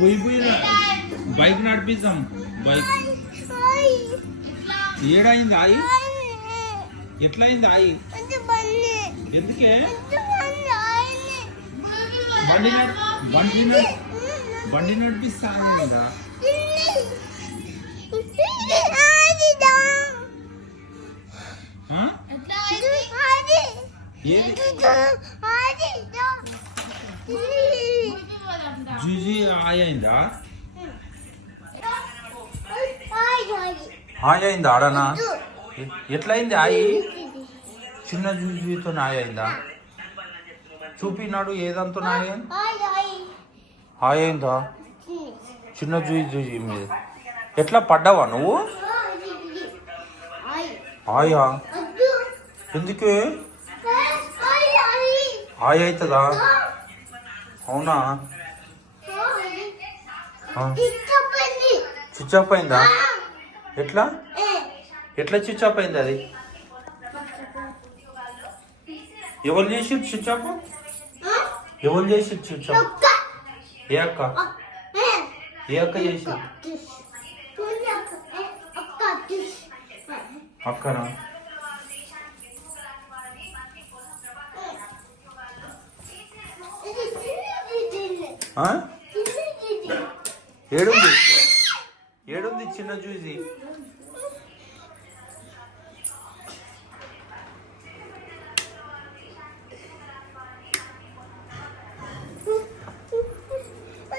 పోయి పోయి bike నడిపిద్దాం. Bike ఏడైంది ఆయి? ఎట్లా అయింది ఆయి? ఎందుకే బండి బండి బండి నడిపిస్తా అయిందా? జూజీ ఆయి అయిందా? ఆయి అయిందా ఆడనా? ఎట్లయింది ఆయి? చిన్న జూజీతో నాయ అయిందా? చూపినాడు ఏదంతా నాయ హాయ్ అయిందా? చిన్న జూజీ మీద ఎట్లా పడ్డావా నువ్వు? హాయా? ఎందుకే హాయ్ అవుతుందా? అవునా? స్విచ్ ఆఫ్ అయిందా? ఎట్లా ఎట్లా స్విచ్ ఆఫ్ అయింది అది? ఎవరు చేసి స్విచ్ ఆఫ్? ఎవరు చేసి స్విచ్ ఆఫ్? ఏ అక్క? ఏ అక్క చేసి? అక్కనా? ఏడుంది ఏడుంది చిన్న జూజీ?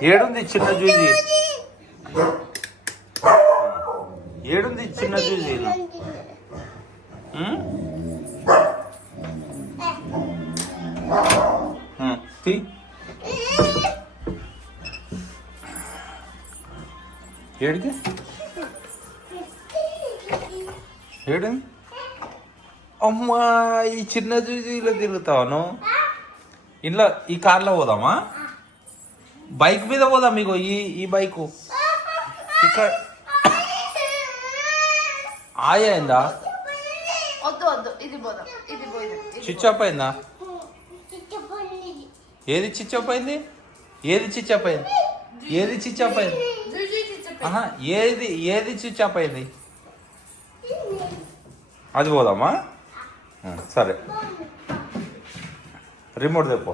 ఏడుంది చిన్న జూజీ? ఏడుంది చిన్న జూజీ? ఏడికి ఏడుంది? అమ్మా ఈ చిన్న జూజీలో తిరుగుతాను. ఇంట్లో ఈ కార్లో పోదామా? బైక్ మీద పోదాం. మీకు ఈ బైకు ఇక్కడ అయిందా? స్విచ్ ఆఫ్ అయిందా? ఏది స్విచ్ ఆఫ్ అయింది? ఏది స్విచ్ ఆఫ్ అయింది? ఏది స్విచ్ ఆఫ్ అయింది? ఏది స్విచ్ ఆఫ్ అయింది? అది పోదామా? సరే రిమోట్ తెపో.